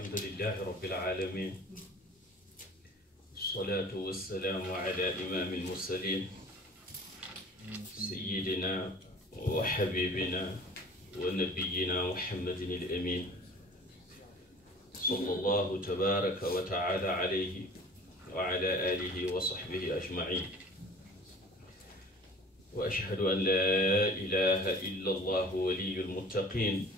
الحمد لله رب العالمين، الصلاة والسلام على إمام المرسلين سيدنا وحبيبنا ونبينا محمد الأمين صلى الله تبارك وتعالى عليه وعلى آله وصحبه أجمعين. وأشهد أن لا إله إلا الله ولي المتقين،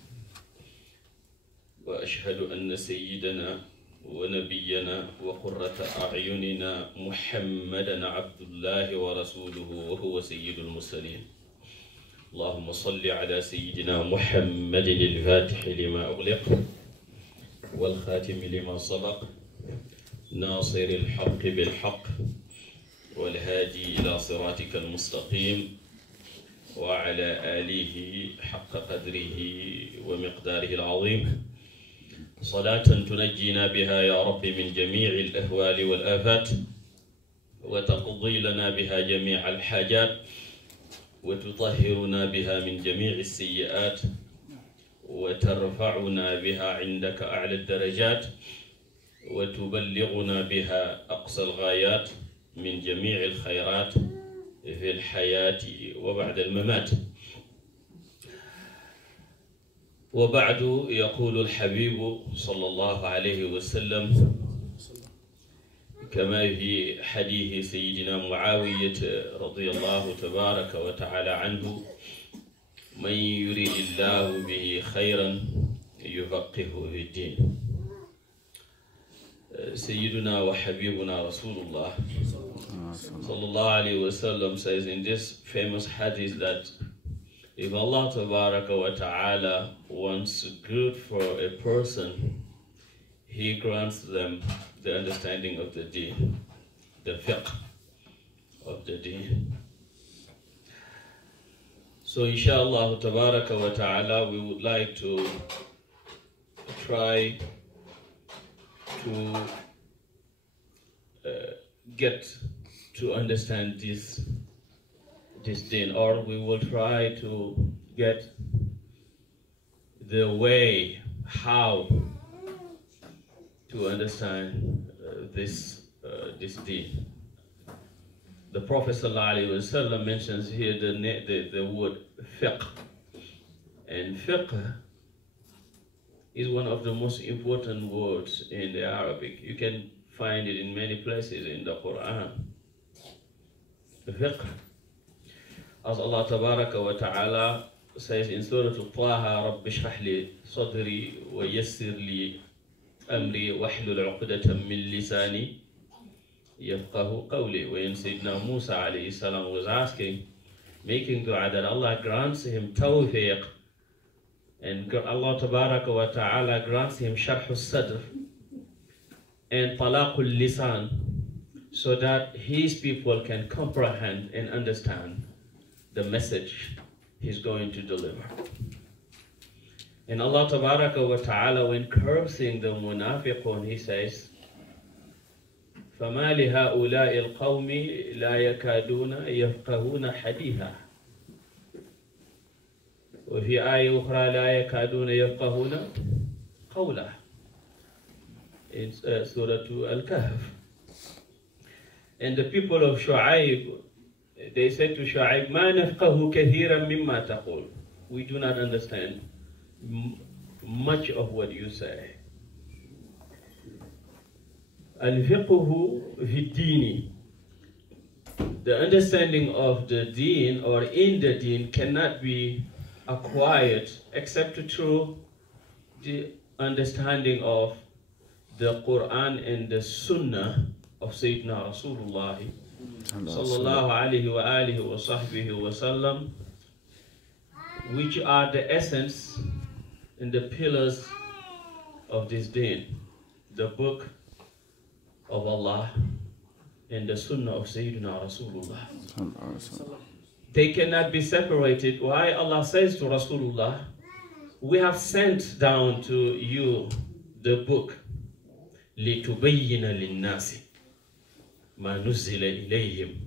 وأشهد أن سيدنا ونبينا وقرة أعيننا محمدًا عبد الله ورسوله وهو سيد المرسلين. اللهم صل على سيدنا محمد الفاتح لما أغلق والخاتم لما سبق ناصر الحق بالحق والهادي إلى صراطك المستقيم وعلى آله حق قدره ومقداره العظيم، صلاة تنجينا بها يا رب من جميع الأهوال والآفات، وتقضي لنا بها جميع الحاجات، وتطهرنا بها من جميع السيئات، وترفعنا بها عندك أعلى الدرجات، وتبلغنا بها أقصى الغايات من جميع الخيرات في الحياة وبعد الممات. وبعد، يقول الحبيب صلى الله عليه وسلم كما في حديث سيدنا معاوية رضي الله تبارك وتعالى عنه: من يريد الله به خيرا يفقهه في الدين. سيدنا وحبيبنا رسول الله sallallahu alaihi wasallam says in this famous hadith that if Allah Tabaraka wa Ta'ala wants good for a person, He grants them the understanding of the deen, the fiqh of the deen. So inshallah Tabaraka wa Ta'ala, we would like to try to get to understand this deen, or we will try to get the way how to understand this deen. The Prophet ﷺ mentions here the word fiqh, and fiqh is one of the most important words in the Arabic. You can find it in many places in the Quran. The fiqh, as Allah Tabaraka wa Ta'ala says in Surah Al-Taha: Rabbi shrah li sadri wa yassir li amri wahlul uqdatan min lisani yafqahu qawli. When Sayyidina Musa alayhi salam was asking, making dua that Allah grants him tawfiq, and Allah Tabaraka wa Ta'ala grants him sharh al-sadr and talaq al-lisan, so that his people can comprehend and understand the message he's going to deliver. And Allah Tabaraka wa Ta'ala, when cursing the munafiqun, He says, فَمَا لِهَؤُلَاءِ الْقَوْمِ لَا يَكَادُونَ يَفْقَهُونَ حَدِيثًا. وفي آية أخرى لا يكادون يفقهون قولا in Surah Al-Kahf. And the people of Shu'aib, they said to Shu'aib, مَا نَفْقَهُ كَثِيرًا مِمَّا تَقُولُ. We do not understand much of what you say. الْفِقْهُ فِي الدِّينِ. The understanding of the deen or in the deen cannot be acquired except through the understanding of the Quran and the Sunnah of Sayyidina Rasulullah sallallahu alayhi wa alihi wa sahbihi wa sallam, which are the essence and the pillars of this deen: the book of Allah and the Sunnah of Sayyidina Rasulullah. They cannot be separated. Why? Allah says to Rasulullah, we have sent down to you the book لِتُبَيِّنَ لِلنَّاسِ مَا نُزِّلَ إِلَيْهِمْ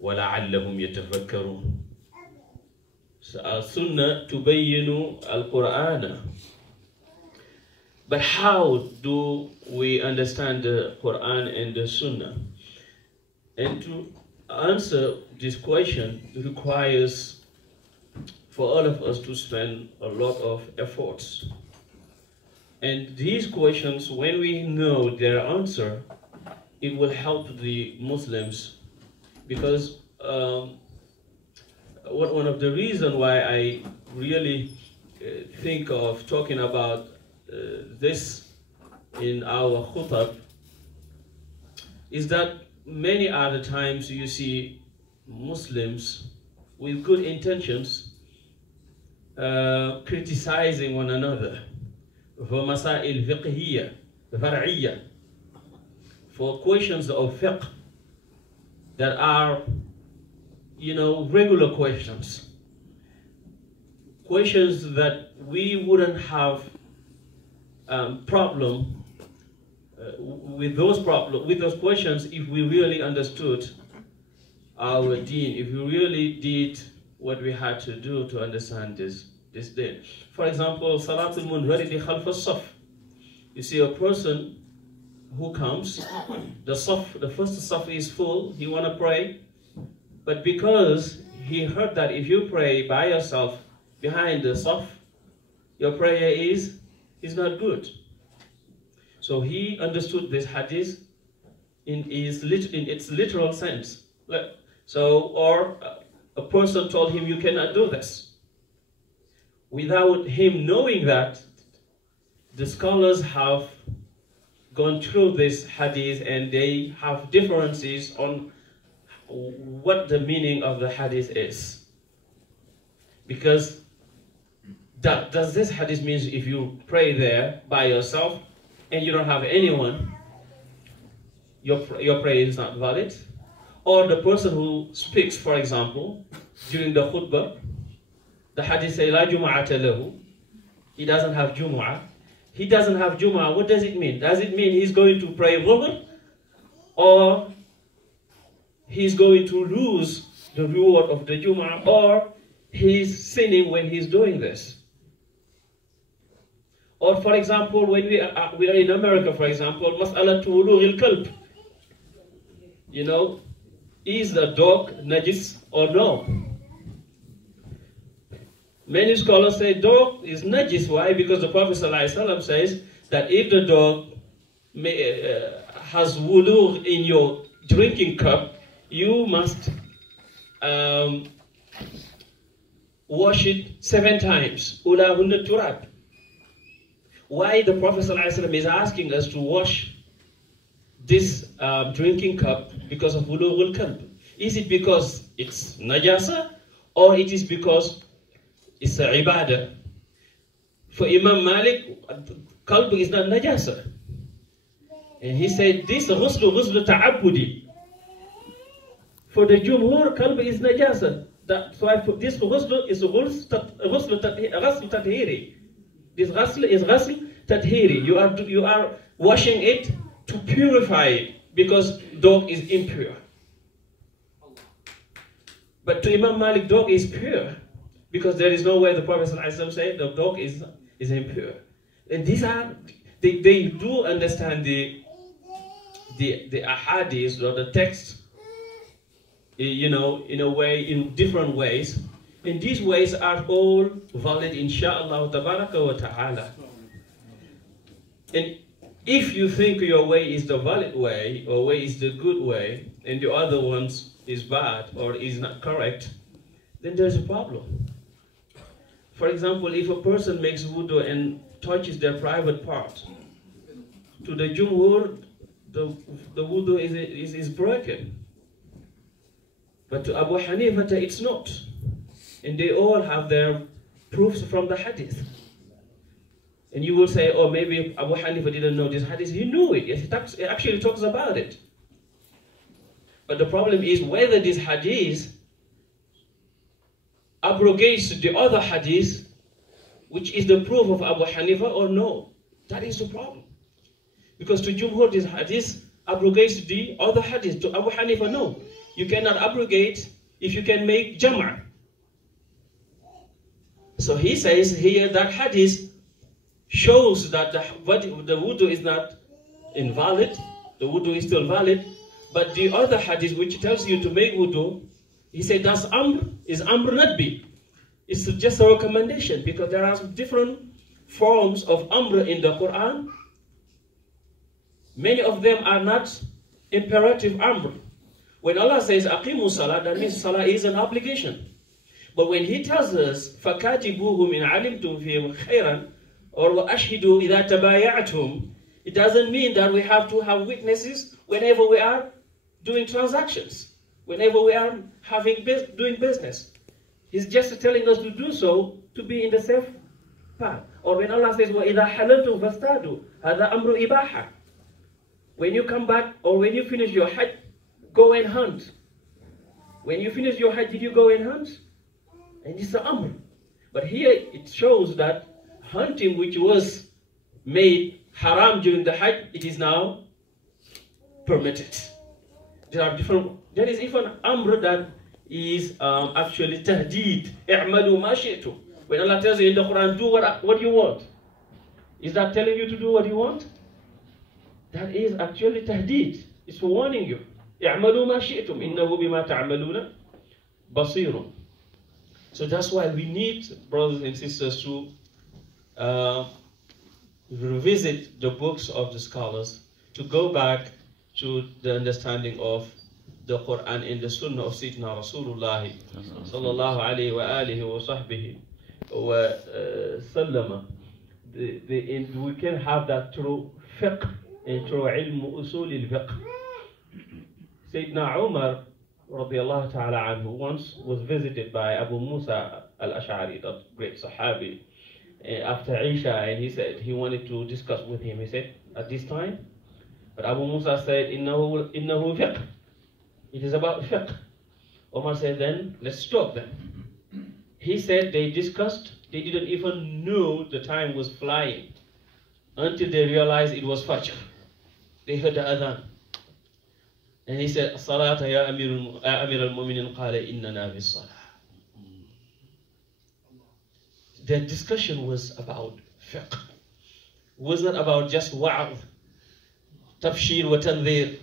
وَلَعَلَّهُمْ يَتَفَكَّرُونَ. So Sunnah تُبَيِّنُ الْقُرْآنَ But how do we understand the Quran and the Sunnah? And to answer this question requires for all of us to spend a lot of efforts. And these questions, when we know their answer, it will help the Muslims, because one of the reasons why I really think of talking about this in our khutab is that many other times you see Muslims with good intentions criticizing one another for masail fiqhiyya, far'iyya, for questions of fiqh that are, regular questions that we wouldn't have problem with those questions if we really understood our deen, if we really did what we had to do to understand this deen. For example, Salatul Munfaridi Khalf al-Saf. You see a person who comes, the first saf is full, he want to pray, but because he heard that if you pray by yourself behind the saf, your prayer is not good. So he understood this hadith in its literal sense. Or a person told him, you cannot do this. Without him knowing that, the scholars have gone through this hadith and they have differences on what the meaning of the hadith is. Because does this hadith mean if you pray there by yourself and you don't have anyone, your prayer is not valid? Or the person who speaks, for example, during the khutbah, the hadith says, La jum'ata lahu. He doesn't have jum'ah. He doesn't have jum'ah. What does it mean? Does it mean he's going to pray dhuhr? Or he's going to lose the reward of the jum'ah? Or he's sinning when he's doing this? Or for example, when we are in America, for example, mas'alatu wulughil kalb. Is the dog najis or no? Many scholars say dog is najis. Why? Because the Prophet ﷺ says that if the dog has wudu in your drinking cup, you must wash it 7 times. Ulahunna turab. Why the Prophet ﷺ is asking us to wash this drinking cup because of wulughul kalb? Is it because it's najasa, or it is because it's a ibadah? For Imam Malik, kalb is not najasa. And he said this ghuslu ta'abbudi. For the Jumhur, kalb is najasa. That's why this ghusl is ghusl tathiri. This ghusl is ghusl tathiri. You are washing it to purify it, because dog is impure. But to Imam Malik, dog is pure, because there is no way the Prophet ﷺ said the dog is impure. And these are, they do understand the ahadith or the text, in a way, in different ways. And these ways are all valid, insha'Allah tabaraka wa ta'ala. And if you think your way is the valid way, or way is the good way, and the other ones is bad or is not correct, then there's a problem. For example, if a person makes wudu and touches their private part, to the Jumhur, the wudu is broken. But to Abu Hanifa, it's not. And they all have their proofs from the hadith. And you will say, oh, maybe Abu Hanifa didn't know this hadith. He knew it. Yes, he actually talks about it. But the problem is whether this hadith abrogates the other hadith, which is the proof of Abu Hanifa, or no. That is the problem. Because to Jumhur, this hadith abrogates the other hadith. To Abu Hanifa, no. You cannot abrogate if you can make jam'a. So he says here that hadith shows that the wudu is not invalid. The wudu is still valid. But the other hadith which tells you to make wudu, he said that's amr, is amr nadbi. It's just a recommendation, because there are different forms of amr in the Quran. Many of them are not imperative amr. When Allah says aqimu salah, that means salah is an obligation. But when he tells us فَكَاتِبُوهُ مِنْ عَلِمْتُمْ فِيهِمْ خَيْرًا or وَأَشْهِدُوا إِذَا تَبَايَعْتُمْ, it doesn't mean that we have to have witnesses whenever we are doing transactions, whenever we are doing business. He's just telling us to do so to be in the safe path. Or when Allah says وَإِذَا حَلَلْتُمْ فَاسْتَادُوا هَذَا أَمْرُ إِبَاحَةٍ. When you come back or when you finish your hajj, go and hunt. When you finish your hajj, did you go and hunt? And it's an amr. But here it shows that hunting, which was made haram during the hajj, it is now permitted. There is even amr that is actually tahdeed. اعملوا ما شئتم. When Allah tells you in the Quran, do what you want. Is that telling you to do what you want? That is actually tahdeed. It's warning you. اعملوا ما شئتم إنه بما تعملون بصير. So that's why we need, brothers and sisters, to revisit the books of the scholars, to go back to the understanding of the Quran and the Sunnah of Sayyidina Rasulullah sallallahu alayhi wa alihi wa sahbihi wa sallama. We can have that through fiqh and through ilm usul al-fiqh. Sayyidina Umar radiallahu ta'ala anhu once was visited by Abu Musa al-Ash'ari, the great Sahabi, after Isha, and he said he wanted to discuss with him. He said, at this time? But Abu Musa said, innahu fiqh. It is about fiqh. Umar said, then let's stop then. He said they discussed, they didn't even know the time was flying until they realized it was Fajr. They heard the adhan. And he said, Salata ya Amir al-Mu'minin qala innana bis-salah. Their discussion was about fiqh. It wasn't about just wa'ad, tafshir wa tanzir.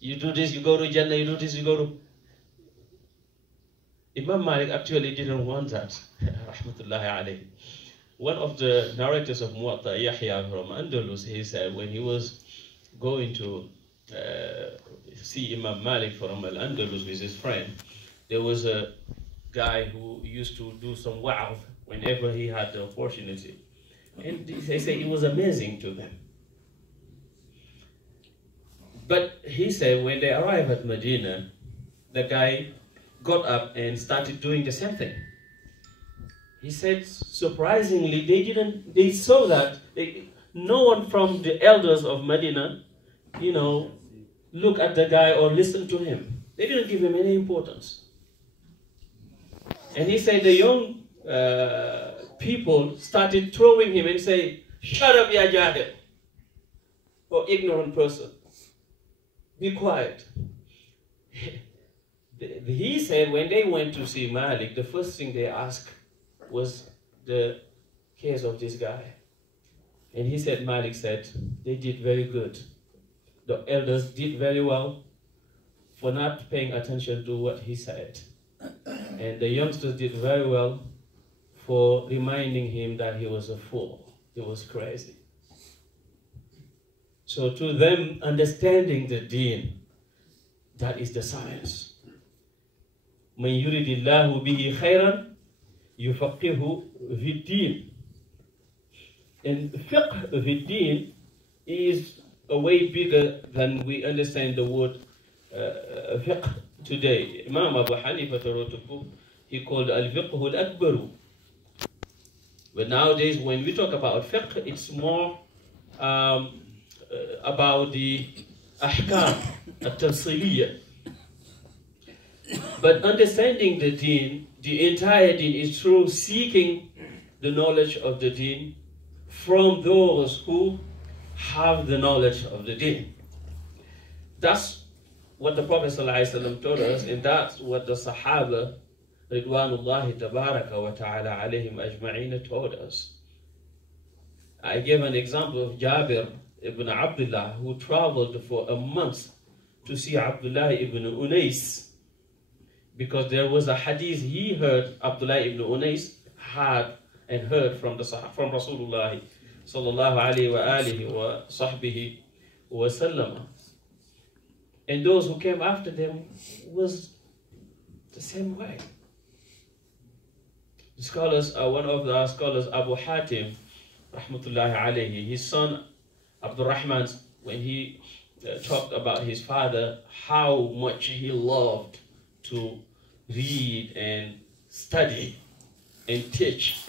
You do this, you go to Jannah, you do this, you go to... Imam Malik actually didn't want that. Rahmatullahi alayhi. One of the narrators of Muwatta, Yahya from Andalus, he said when he was going to see Imam Malik from Al-Andalus with his friend, there was a guy who used to do some wa'adh whenever he had the opportunity. And they say it was amazing to them. But he said when they arrived at Medina, the guy got up and started doing the same thing. He said, surprisingly, they saw that no one from the elders of Medina, look at the guy or listen to him. They didn't give him any importance. And he said the young people started throwing him and say, shut up, ya jahil, or ignorant person. Be quiet. He said when they went to see Malik, the first thing they asked was the case of this guy. And he said, Malik said, they did very good. The elders did very well for not paying attention to what he said. And the youngsters did very well for reminding him that he was a fool. He was crazy. So to them, understanding the deen, that is the science. مَنْ يُرِدِ اللَّهُ بِهِ خَيْرًا يُفَقِّهُ فِي الدِّينِ. And fiqh fi din is a way bigger than we understand the word fiqh today. Imam Abu Hanifa wrote a book he called Al-Fiqh Al-Akbaru. But nowadays when we talk about fiqh, it's more about the ahkam, at-tafsiliyya. But understanding the deen, the entire deen, is through seeking the knowledge of the deen from those who have the knowledge of the deen. That's what the Prophet ﷺ taught us, and that's what the Sahaba, Ridwanullahi Tabaraka wa Ta'ala alayhim ajma'ina, taught us. I gave an example of Jabir ibn Abdullah, who traveled for a month to see Abdullah ibn Unais, because there was a hadith he heard, Abdullah ibn Unais had and heard from Rasulullah sallallahu alayhi wa alihi wa sahbihi wa sallam. And those who came after them was the same way. The scholars, one of the scholars, Abu Hatim, rahmatullahi alayhi, his son Abdul Rahman, when he talked about his father, how much he loved to read and study and teach.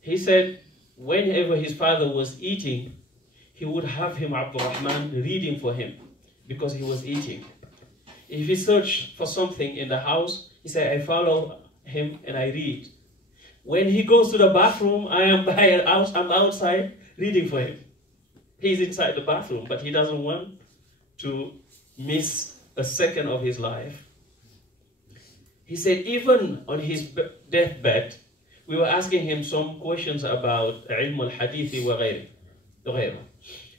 He said whenever his father was eating, he would have him, Abdul Rahman, reading for him because he was eating. If he searched for something in the house, he said, I follow him and I read. When he goes to the bathroom, I'm outside reading for him. He's inside the bathroom, but he doesn't want to miss a second of his life. He said even on his deathbed, we were asking him some questions about ilm al-hadithi wa ghayr.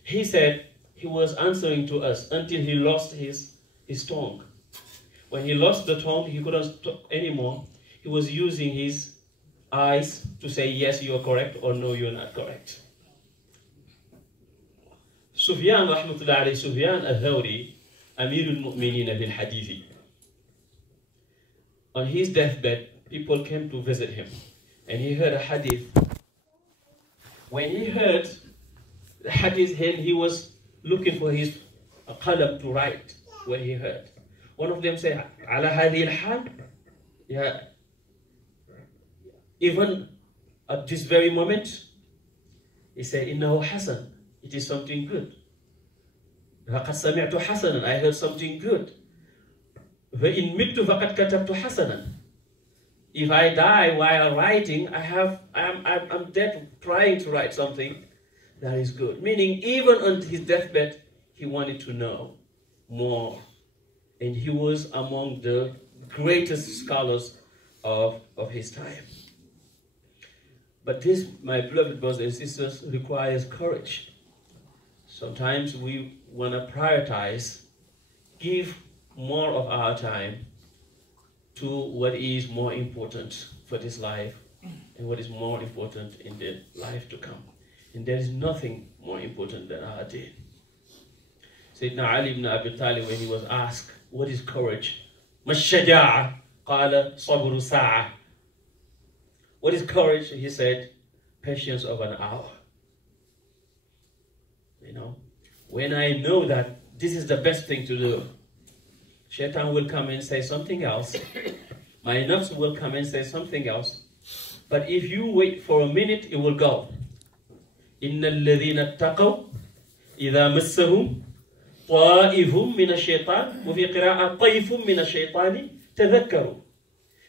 He said he was answering to us until he lost his tongue. When he lost the tongue, he couldn't talk anymore. He was using his eyes to say, yes, you're correct, or no, you're not correct. Sufyan, rahmatullahi alayhi, Sufyan al-Thawri, Amir al-Mu'minin bil-Hadithi. On his deathbed, people came to visit him, and he heard a hadith. When he heard the hadith, he was looking for his qalam to write what he heard. One of them said, Ala hadhi al-hal? Yeah. Even at this very moment, he said, Innahu hasan. It is something good. لَقَدْ سَمِعْتُ حَسَنًا. I heard something good. وَإِن مِتُّ فَقَدْ كَتَبْتُ حَسَنًا. If I die while writing, I'm dead trying to write something that is good. Meaning, even on his deathbed, he wanted to know more. And he was among the greatest scholars of his time. But this, my beloved brothers and sisters, requires courage. Sometimes we want to prioritize, give more of our time to what is more important for this life and what is more important in the life to come. And there is nothing more important than our deen. Sayyidina Ali ibn Abi Talib, when he was asked, what is courage? مَشَّجَاعَ قَالَ صَبْرُ سَاعَةً. What is courage? He said, patience of an hour. You know, when I know that this is the best thing to do, Shaitan will come and say something else. My nafs will come and say something else. But if you wait for a minute, it will go. إِنَّ الَّذِينَ اتَّقَوْا إِذَا مَسَّهُمْ طَائِفٌ مِّنَ الشَّيْطَانِ وَفِي قِرَاءَةٍ طَيْفٌ مِّنَ الشَّيْطَانِ تَذَكَّرُوا.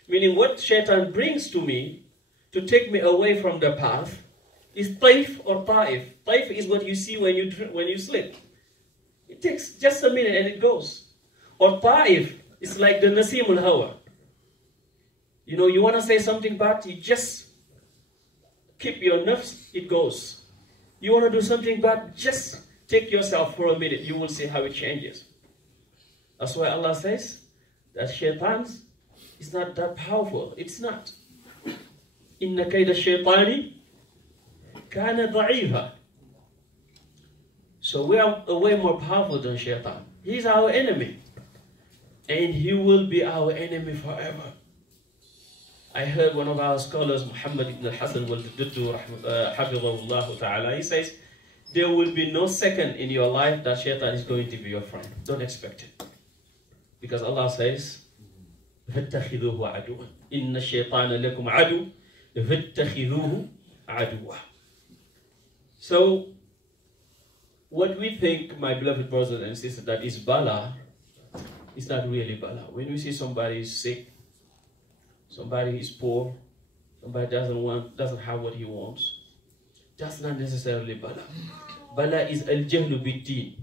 Meaning what Shaitan brings to me to take me away from the path is taif or ta'if. Taif is what you see when you sleep. It takes just a minute and it goes. Or ta'if is like the nasimul hawa. You know, you want to say something bad, you just keep your nafs, it goes. You want to do something bad, just take yourself for a minute, you will see how it changes. That's why Allah says that shaitan is not that powerful. It's not. Inna kayda shaitani kana da'ifa. So we are way more powerful than shaitan. He's our enemy. And he will be our enemy forever. I heard one of our scholars, Muhammad ibn al-Hasan wal-Duddu, hafidhahullah ta'ala, he says, there will be no second in your life that shaitan is going to be your friend. Don't expect it. Because Allah says, فَاتَّخِذُوهُ عَدُوًا إِنَّ الشَّيْطَانَ لَكُمْ عَدُوًا فَاتَّخِذُوهُ عَدُوًا. So, what we think, my beloved brothers and sisters, that is bala, is not really bala. When we see somebody is sick, somebody is poor, somebody doesn't have what he wants, that's not necessarily bala. Bala is al-jahlu bid-din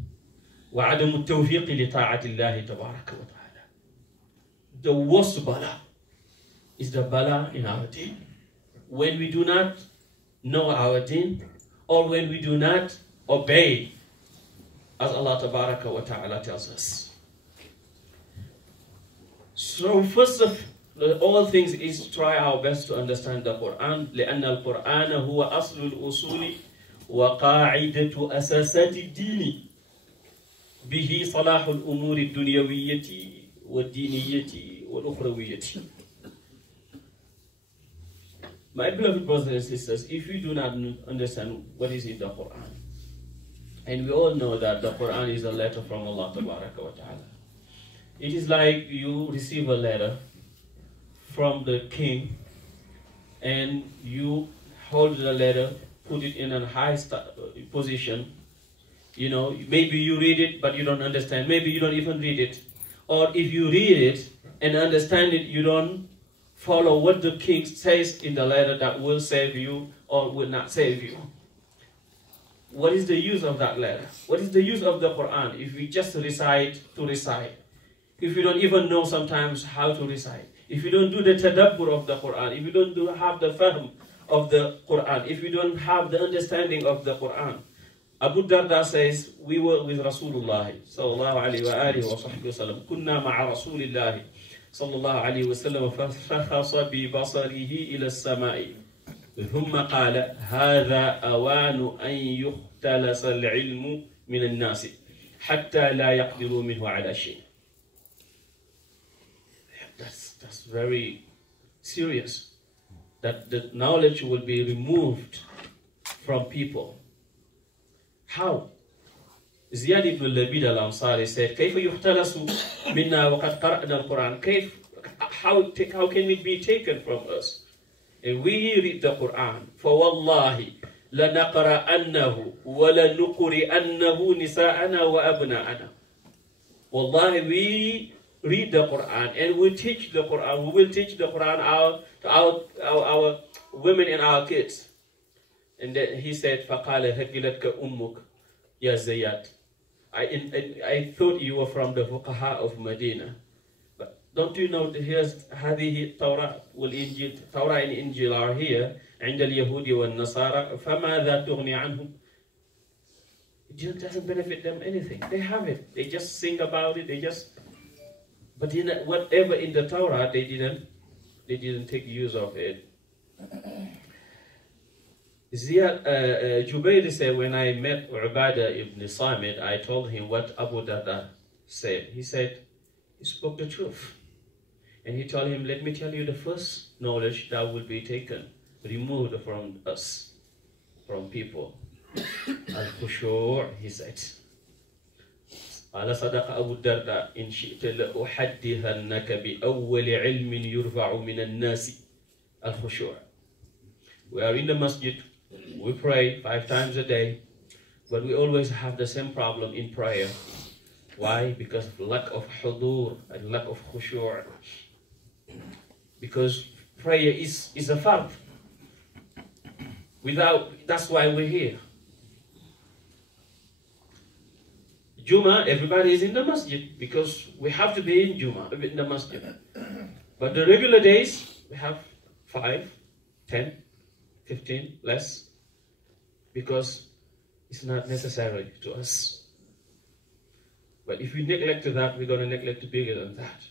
wa adamu at-tawfiq li ta'ati Allah tabaraka wa ta'ala. The worst bala is the bala in our deen. When we do not know our deen, or when we do not obey, as Allah Tabaraka wa Ta'ala tells us. So first of all things is try our best to understand the Quran. لأن القرآن هو أصل الأصول وقاعدة أساسات الدين به صلاح الأمور الدنيوية والدينية والأخروية. My beloved brothers and sisters, if you do not understand what is in the Quran, and we all know that the Quran is a letter from Allah Tabaraka wa Ta'ala. It is like you receive a letter from the king and you hold the letter, put it in a high position. You know, maybe you read it, but you don't understand. Maybe you don't even read it. Or if you read it and understand it, you don't follow what the king says in the letter that will save you or will not save you. What is the use of that letter? What is the use of the Quran if we just recite to recite? If you don't even know sometimes how to recite? If you don't do the tadabbur of the Quran? If you don't have the fahm of the Quran? If you don't have the understanding of the Quran? Abu Darda says, we were with Rasulullah sallallahu alayhi wa alihi wa sahbihi wa sallam. Kunna ma'a Rasulillahi sallallahu alayhi wa sallam fakhasa bi basarihi ila as-sama'i. ثم قال هذا أوان أن يختلس العلم من الناس حتى لا يقدروا منه على شيء. That's very serious. That the knowledge will be removed from people. How? Ziyad ibn Labid al-Ansari said, كيف يختلس منا وقد قرأنا القرآن? How can it be taken from us? And we read the Quran. فوالله لنقرأنه ولنقرئنه نساءنا وأبناءنا. Wallahi, we read the Quran and we teach the Quran. We will teach the Quran our women and our kids. And then he said, فقال هكلتك أمك يا زياد. I thought you were from the fuqaha of Medina. But don't you know that here's هذه التوراة والإنجيل. Torah and Injil are here عند اليهود والنصارى فماذا تغني عنهم? It doesn't benefit them anything. They have it. They just sing about it. But whatever in the Torah, they didn't take use of it. Jubayr said, when I met Ubadah ibn Samit, I told him what Abu Darda said. He said, he spoke the truth. And he told him, let me tell you the first knowledge that will be taken, removed from us, from people. Al-Khushu', he said. قال صدق أبو الدرداء إن شئت لأحدثنك بأول علم يرفع من الناس الخشوع. We are in the masjid, we pray 5 times a day, but we always have the same problem in prayer. Why? Because of lack of hudur and lack of khushu'. Because prayer is a fard. That's why we're here. Juma, everybody is in the masjid because we have to be in Juma, in the masjid. But the regular days, we have 5, 10, 15, less, because it's not necessary to us. But if we neglect that, we're going to neglect bigger than that.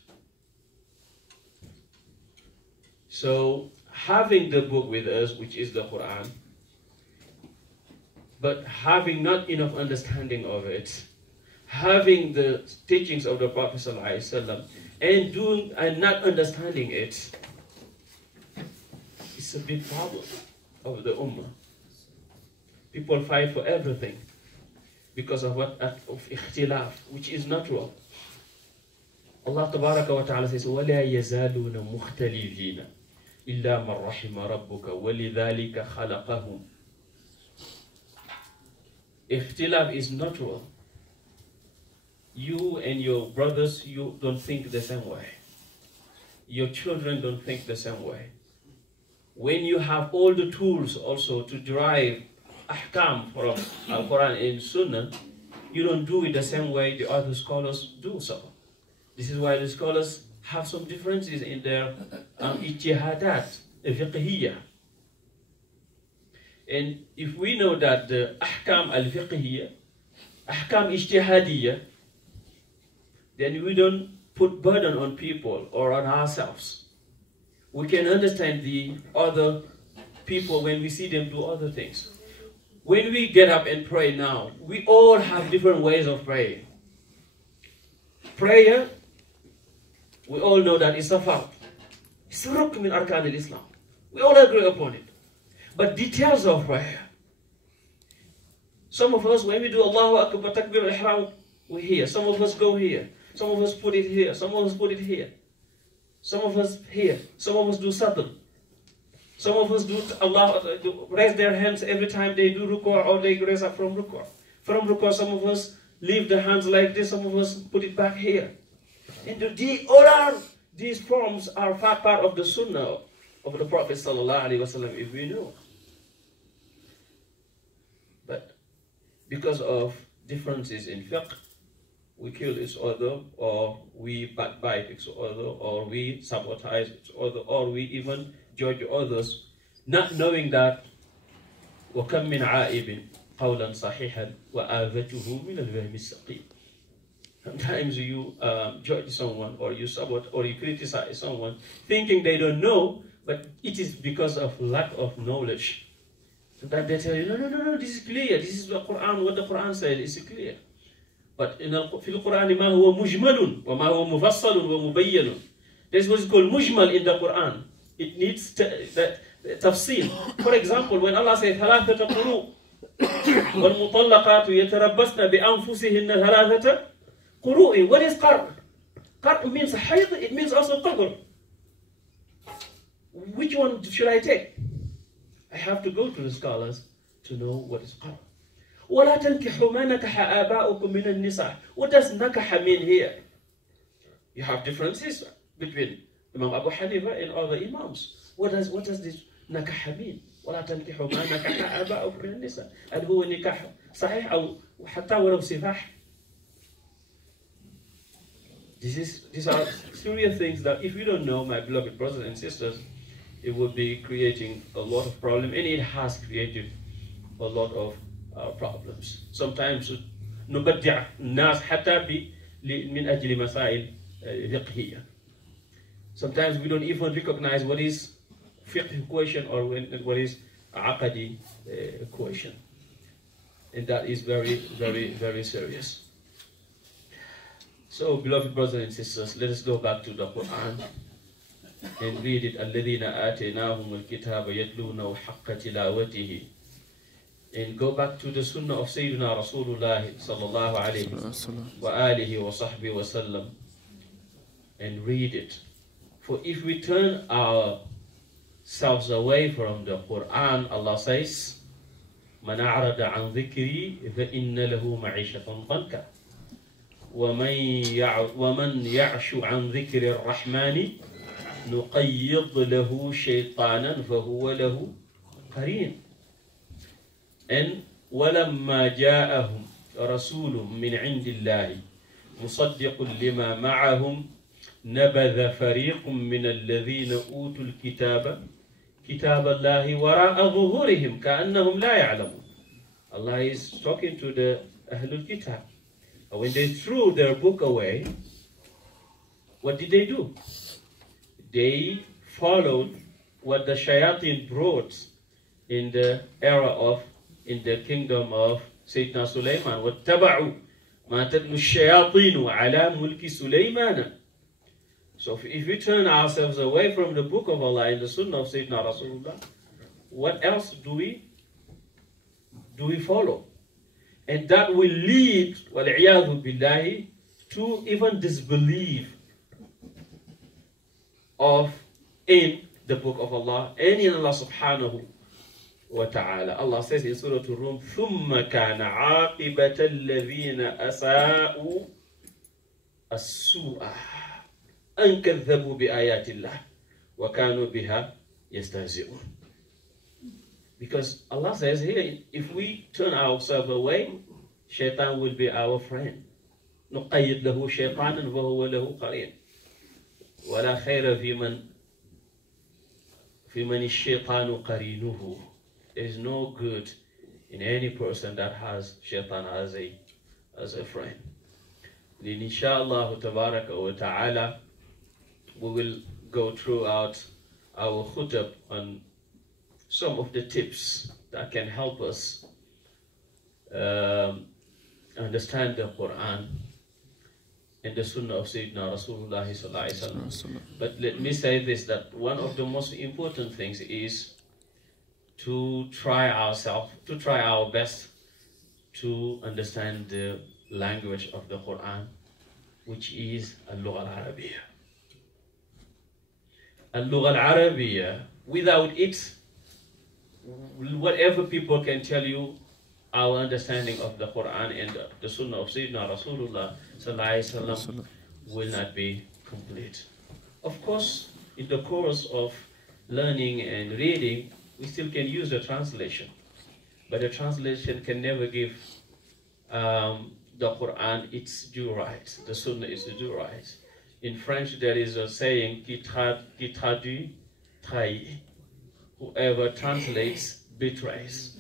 So, having the book with us, which is the Quran, but having not enough understanding of it, having the teachings of the Prophet ﷺ, and not understanding it, it's a big problem of the Ummah. People fight for everything because of of ikhtilaf, which is natural. Allah Tabaraka wa Ta'ala says, وَلَا يَزَالُونَ مُخْتَلِفِينَ إِلَّا مَنْ رَحِمَ رَبُّكَ وَلِذَلِكَ خَلَقَهُمْ. Ikhtilaf is natural. You and your brothers, you don't think the same way. Your children don't think the same way. When you have all the tools also to derive ahkam from Al-Quran and Sunnah, you don't do it the same way the other scholars do so. This is why the scholars have some differences in their ijtihadat, fiqhiyya. And if we know that the ahkam al-fiqhiyya, ahkam ijtihadiyya, then we don't put burden on people or on ourselves. We can understand the other people when we see them do other things. When we get up and pray now, we all have different ways of praying. Prayer, we all know that it's a fard. It's a rukn min arkan al-Islam. We all agree upon it. But details of prayer. Some of us, when we do Allahu Akbar, Takbir al-Ihram, we hear. Some of us go here. Some of us put it here. Some of us put it here. Some of us here. Some of us do Sadr. Some of us do Allah, raise their hands every time they do ruku' or they raise up from ruku'. From ruku', some of us leave the hands like this. Some of us put it back here. And these forms are part of the Sunnah of the Prophet ﷺ, if we know. But because of differences in fiqh, we kill each other, or we backbite each other, or we sabotage each other, or we even judge others, not knowing that وَكَمْ مِنْ عَائِبٍ قَوْلًا صَحِيحًا وَآذَتُهُ مِنَ الْوَهْمِ السَّقِيمِ. Sometimes you judge someone, or you sabotage, or you criticize someone, thinking they don't know, but it is because of lack of knowledge. That they tell you, no, this is clear, this is the Quran, what the Quran says is clear. But في القرآن ما هو مجمل وما هو مفصل ومبين. This was called mujmal in the Quran. It needs tafsil. For example, when Allah says ثلاثة قروء والمطلقات يتربصن بأنفسهن ثلاثة قروء. What is قر? قر means hayd, it means also qadr. Which one should I take? I have to go to the scholars to know what is qar. وَلَا تَنْكِحُوا مَا نَكَحَ آبَاؤُكُم مِّنَ النِّسَاءِ. What does nakaha mean here? You have differences between Imam Abu Hanifa and other imams. What does this nakaha mean? وَلَا تَنْكِحُوا مَا نَكَحَ آبَاؤُكُم مِّنَ النِّسَاءِ. هل هو نكاح صحيح أو حتى ولو سفاح? These are serious things that if you don't know, my beloved brothers and sisters, it will be creating a lot of problems, and it has created a lot of problems. Sometimes نبدع الناس حتى من أجل مسائل فقهية. Sometimes we don't even recognize what is fiqh question or what is aqadi question, and that is very, very, very serious. So, beloved brothers and sisters, let us go back to the Quran and read it. الَّذِينَ آتَيْنَاهُمُ الْكِتَابَ يَتْلُونَهُ حَقَّ تِلَاوَتِهِ. And go back to the Sunnah of Sayyidina Rasulullah sallallahu alayhi wa alihi wa sahbihi wa sallam and read it. For if we turn ourselves away from the Quran, Allah says, مَنْ أَعْرَضَ عَنْ ذِكْرِي فَإِنَّ لَهُ مَعِيشَةً ضَنْكًا وَمَنْ يَعْشُ عَنْ ذِكْرِ الرَّحْمَنِ نُقَيِّضْ لَهُ شَيْطَانًا فَهُوَ لَهُ قَرِينٌ. And وَلَمَّا جَاءَهُمْ رَسُولٌ مِّنْ عِنْدِ اللَّهِ مُصَدِّقٌ لِمَا مَعَهُمْ نَبَذَ فَرِيقٌ مِّنَ الَّذِينَ أُوتُوا الْكِتَابَ كِتَابَ اللَّهِ وَرَاءَ ظُهُورِهِمْ كَأَنَّهُمْ لَا يَعْلَمُونَ. Allah is talking to the Ahlul Kitab. When they threw their book away, what did they do? They followed what the shayateen brought in the kingdom of Sayyidina Sulaiman. وَاتَّبَعُوا مَا تَتْلُو الشَّيَاطِينُ عَلَى مُلْكِ سُلَيْمَانَ. So if we turn ourselves away from the book of Allah and the Sunnah of Sayyidina Rasulullah, what else do we follow? And that will lead, وَالْعِيَاذُ بِاللَّهِ, to even disbelief in the book of Allah and in Allah subhanahu wa ta'ala. Allah says in Surah Ar-Rum, ثُمَّ كَانَ عَاقِبَةَ الَّذِينَ أَسَاءُوا السُّوءَ أَنْ كَذَّبُوا بِآيَاتِ اللَّهِ وَكَانُوا بِهَا يَسْتَهْزِئُونَ. Because Allah says here, if we turn ourselves away, shaitan will be our friend. نُقَيِّدْ لَهُ شَيْطَانًا وَهُوَ لَهُ قَرِينٌ وَلَا خَيْرَ فِي مَنِ الشَّيْطَانُ قَرِينُهُ. There is no good in any person that has shaitan as a friend. Then inshallah tabaraka wa ta'ala, we will go throughout our khutb on some of the tips that can help us understand the Quran and the Sunnah of Sayyidina Rasulullah sallallahu alaihi wasallam. But let me say this, that one of the most important things is to try our best to understand the language of the Quran, which is Al-Lugha Al-Arabiya. Al-Lugha Al-Arabiya, without it, whatever people can tell you, our understanding of the Quran and the Sunnah of Sayyidina Rasulullah sallallahu alaihi wasallam will not be complete. Of course, in the course of learning and reading, we still can use the translation, but the translation can never give the Quran its due right. The Sunnah is the due right. In French, there is a saying, qui traduit, trahit. Whoever translates, betrays.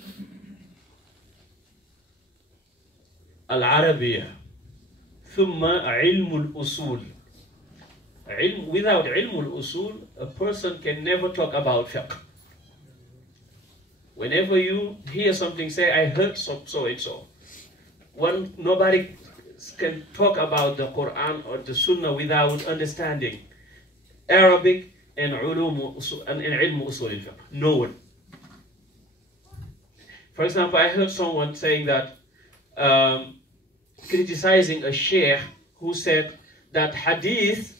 Al-Arabiya, thumma ilm al-usul. Without ilm al-usul, a person can never talk about fiqh. Whenever you hear something say, I heard so and so, nobody can talk about the Quran or the Sunnah without understanding Arabic and ilm usul al-fiqh. No one. For example, I heard someone saying that, criticizing a sheikh who said that hadith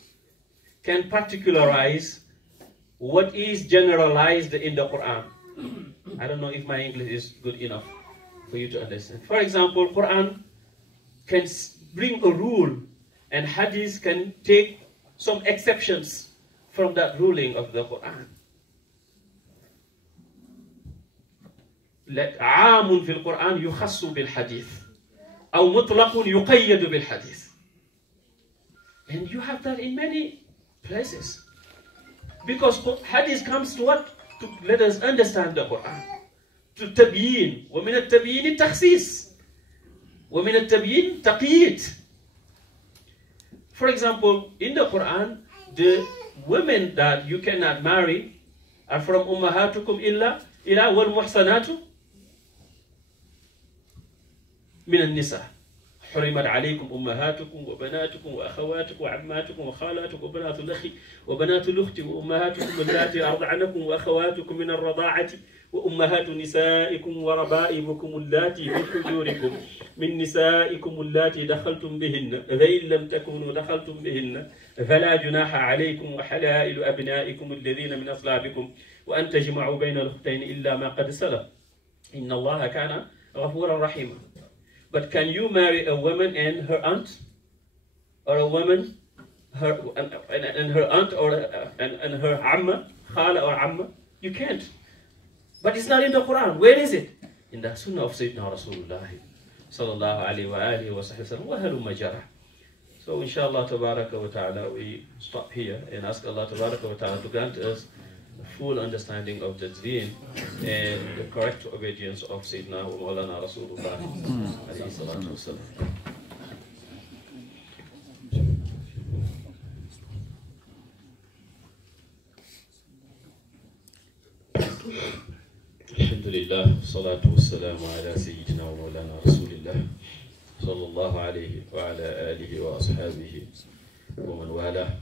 can particularize what is generalized in the Quran. I don't know if my English is good enough for you to understand. For example, Quran can bring a rule and hadith can take some exceptions from that ruling of the Quran. عام في القرآن يخص بالحديث أو مطلق يقيد بالحديث. And you have that in many places. Because hadith comes to what? To let us understand the Quran. To تبيين. ومن التبيين التخصيص. ومن التبيين تقييد. For example, in the Quran, the women that you cannot marry are from أمهاتكم إلا والمحصنات من النساء. حرمت عليكم أمهاتكم وبناتكم وأخواتكم وعماتكم وخالاتكم وبنات الأخ وبنات الأخت وأمهاتكم اللاتي أرضعنكم وأخواتكم من الرضاعة وأمهات نسائكم وربائبكم اللاتي في حجوركم من نسائكم اللاتي دخلتم بهن فإن لم تكونوا دخلتم بهن فلا جناح عليكم وحلائل أبنائكم الذين من أصلابكم وأن تجمعوا بين الأختين إلا ما قد سلف إن الله كان غفورا رحيما. But can you marry a woman and her aunt, or a woman and her aunt, or and her amma, khala or amma? You can't. But it's not in the Quran. Where is it? In the Sunnah of Sayyidina Rasulullah sallallahu alaihi wa alihi wa sallam wa halumma jarah. So inshallah tabaraka wa ta'ala, we stop here and ask Allah tabaraka wa ta'ala to grant us full understanding of the deen and the correct obedience of Sayyidina wa Mawlana Rasulullah alayhi salatu wasalam. Alhamdulillah, salatu wassalamu ala Sayyidina wa Mawlana Rasulullah sallallahu alayhi wa ala alihi wa ashabihi wa man wala.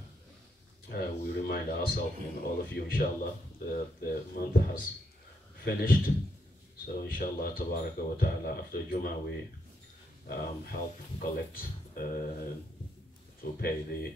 We remind ourselves and all of you, inshallah, that the month has finished. So, inshallah, tabaraka wa ta'ala, after Jummah, we help collect to pay the